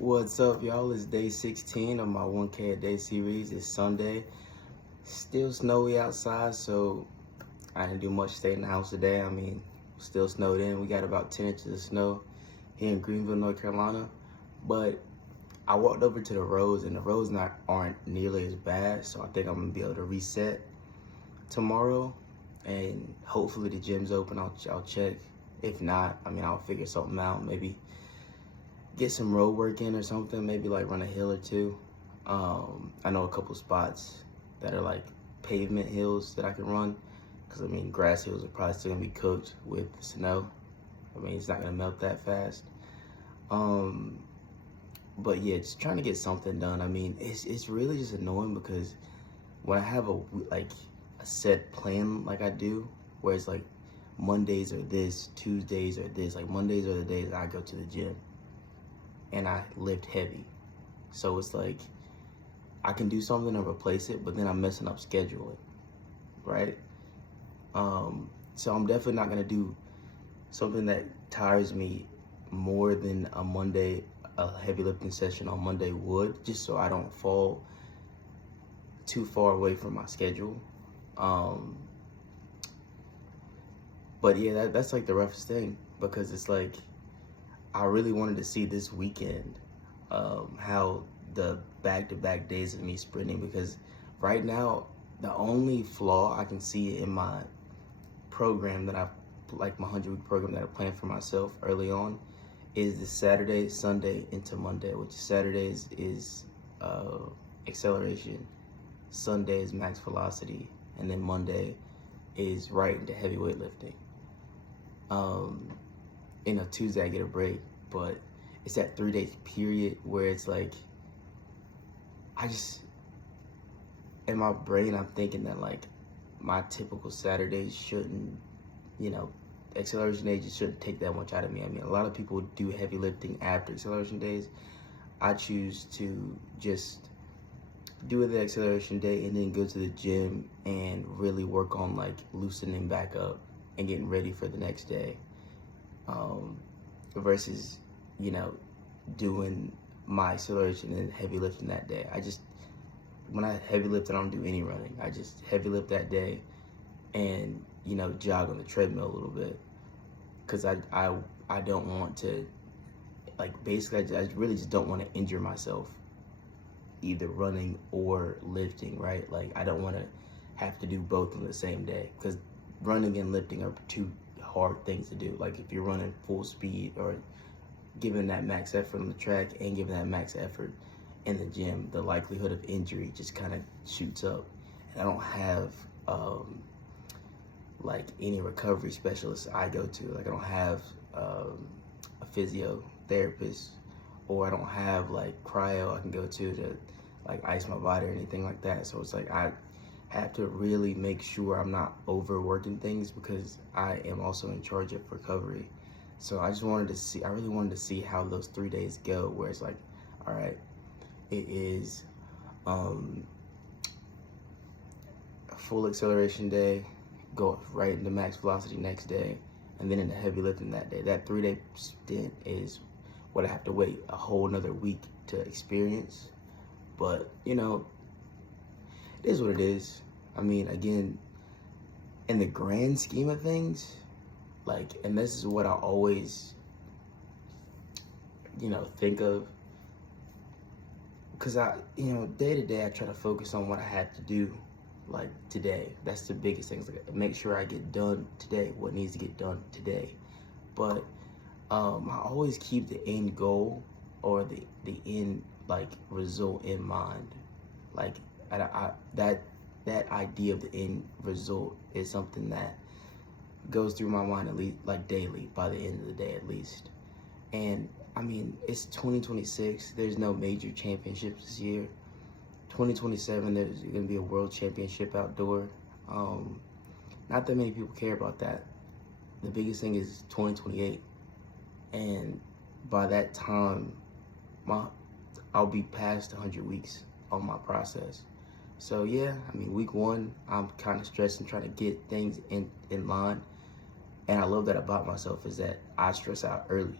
What's up, y'all? It's day 16 of my 1K a day series. It's Sunday. Still snowy outside, so I didn't do much. Stay in the house today. Still snowed in. We got about 10 inches of snow here in Greenville, North Carolina. But I walked over to the roads, and the roads aren't nearly as bad, so I think I'm gonna be able to reset tomorrow. And hopefully the gym's open. I'll check. If not, I'll figure something out. Maybe get some road work in or something, maybe like run a hill or two. I know a couple spots that are like pavement hills that I can run, because grass hills are probably still gonna be cooked with snow. It's not gonna melt that fast. But yeah, just trying to get something done. It's really just annoying because when I have a set plan like I do, where it's like Mondays are this, Tuesdays are this, like Mondays are the days I go to the gym and I lift heavy. So it's like I can do something to replace it, but then I'm messing up scheduling, right? So I'm definitely not gonna do something that tires me more than a heavy lifting session on Monday would, just so I don't fall too far away from my schedule. But yeah, that's like the roughest thing, because it's like I really wanted to see this weekend how the back-to-back days of me sprinting, because right now the only flaw I can see in my program my 100-week program that I planned for myself early on is the Saturday, Sunday into Monday, which Saturdays is acceleration, Sunday is max velocity, and then Monday is right into heavy weightlifting. Tuesday I get a break, but it's that 3-day period where it's like, in my brain, I'm thinking that like my typical Saturdays shouldn't, acceleration days just shouldn't take that much out of me. A lot of people do heavy lifting after acceleration days. I choose to just do the acceleration day and then go to the gym and really work on like loosening back up and getting ready for the next day. Versus, doing my acceleration and heavy lifting that day. When I heavy lift, I don't do any running. I just heavy lift that day and, jog on the treadmill a little bit. Cause I don't want to, basically I really just don't want to injure myself either running or lifting, right? Like I don't want to have to do both on the same day, because running and lifting are two hard things to do. Like if you're running full speed or giving that max effort on the track and giving that max effort in the gym, the likelihood of injury just kind of shoots up. And I don't have any recovery specialists I go to. Like I don't have a physiotherapist, or I don't have cryo I can go to ice my body or anything like that. So it's like I have to really make sure I'm not overworking things, because I am also in charge of recovery. So I really wanted to see how those 3 days go, where it's like, all right, it is a full acceleration day, go right into max velocity next day, and then into heavy lifting that day. That 3-day stint is what I have to wait a whole another week to experience. But, it is what it is. Again, in the grand scheme of things, and this is what I always, think of, because day to day, I try to focus on what I have to do, today. That's the biggest thing. Make sure I get done today what needs to get done today. But I always keep the end goal or the end result in mind. That idea of the end result is something that goes through my mind at least daily, by the end of the day at least. And it's 2026. There's no major championships this year. 2027, there's gonna be a world championship outdoor. Not that many people care about that. The biggest thing is 2028, and by that time, I'll be past 100 weeks on my process. So yeah, week one, I'm kind of stressed and trying to get things in line. And I love that about myself, is that I stress out early.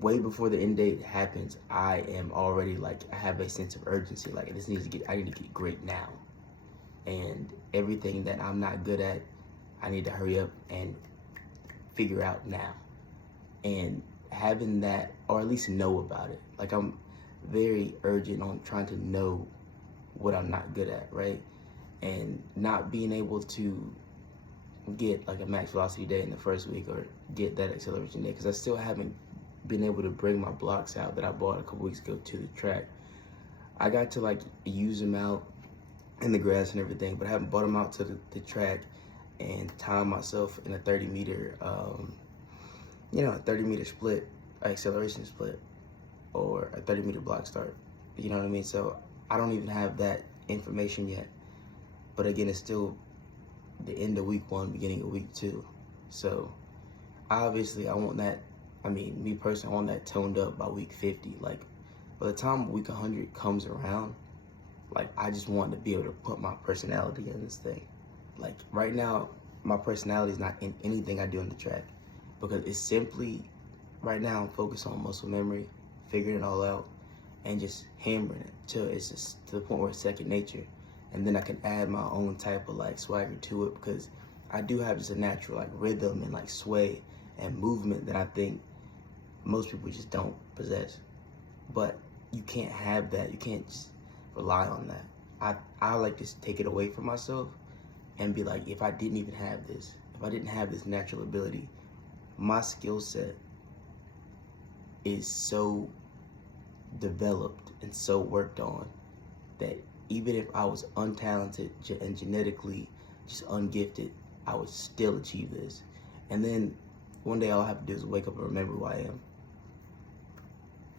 way before the end date happens, I am already like, I have a sense of urgency. Like, I need to get great now. And everything that I'm not good at, I need to hurry up and figure out now. And having that, or at least know about it. Like, I'm very urgent on trying to know what I'm not good at, right? And not being able to get like a max velocity day in the first week or get that acceleration day, because I still haven't been able to bring my blocks out that I bought a couple weeks ago to the track. I got to like use them out in the grass and everything, but I haven't brought them out to the track and time myself in a 30-meter, a 30-meter split, acceleration split, or a 30-meter block start. You know what I mean? So I don't even have that information yet. But again, it's still the end of week 1, beginning of week 2. So obviously I want that, me personally, I want that toned up by week 50. Like, by the time week 100 comes around, like, I just want to be able to put my personality in this thing. Like, right now, my personality is not in anything I do on the track, because it's simply, right now, I'm focused on muscle memory, figuring it all out, and just hammering it till it's just to the point where it's second nature. And then I can add my own type of like swagger to it, because I do have just a natural like rhythm and like sway and movement that I think most people just don't possess. But you can't have that. You can't just rely on that. I like to take it away from myself and be like, if I didn't even have this, if I didn't have this natural ability, my skill set is so developed and so worked on that even if I was untalented and genetically just ungifted, I would still achieve this. And then one day all I have to do is wake up and remember who I am.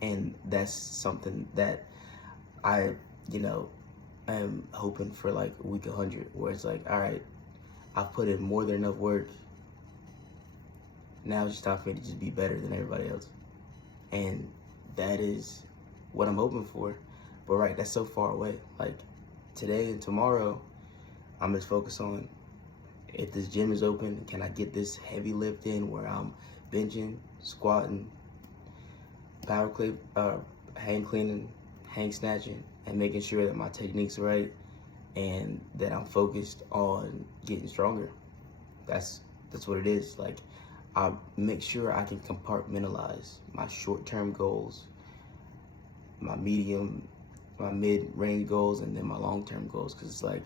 And that's something that I am hoping for, like week 100, where it's like, all right, I've put in more than enough work. Now it's just time for me to just be better than everybody else. And that is what I'm hoping for. But right, that's so far away. Like, today and tomorrow, I'm just focused on, if this gym is open, can I get this heavy lift in where I'm benching, squatting, power clip, hang cleaning, hang snatching, and making sure that my technique's right and that I'm focused on getting stronger. That's what it is. Like, I make sure I can compartmentalize my short-term goals, my medium, my mid-range goals, and then my long-term goals. Because it's like,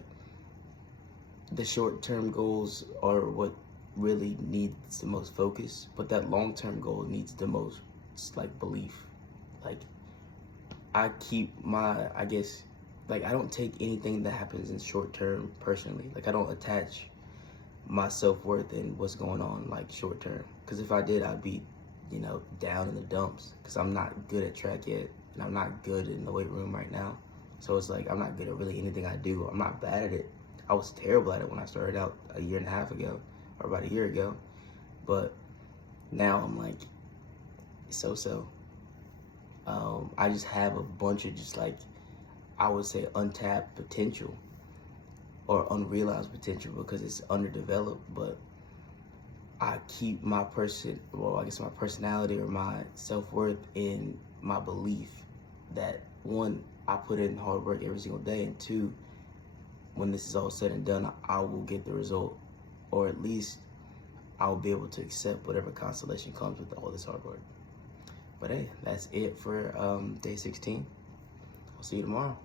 the short-term goals are what really needs the most focus, but that long-term goal needs the most, like, belief. Like, I keep my, I don't take anything that happens in short-term personally. Like, I don't attach my self-worth in what's going on, like, short-term. Because if I did, I'd be, down in the dumps. Because I'm not good at track yet, and I'm not good in the weight room right now. So it's like, I'm not good at really anything I do. I'm not bad at it. I was terrible at it when I started out a year and a half ago, or about a year ago. But now I'm like, so. I just have a bunch of just like, I would say untapped potential or unrealized potential because it's underdeveloped, but I keep my personality or my self-worth in my belief that, one, I put in hard work every single day, and two, when this is all said and done, I will get the result, or at least I'll be able to accept whatever constellation comes with all this hard work. But hey, that's it for day 16. I'll see you tomorrow.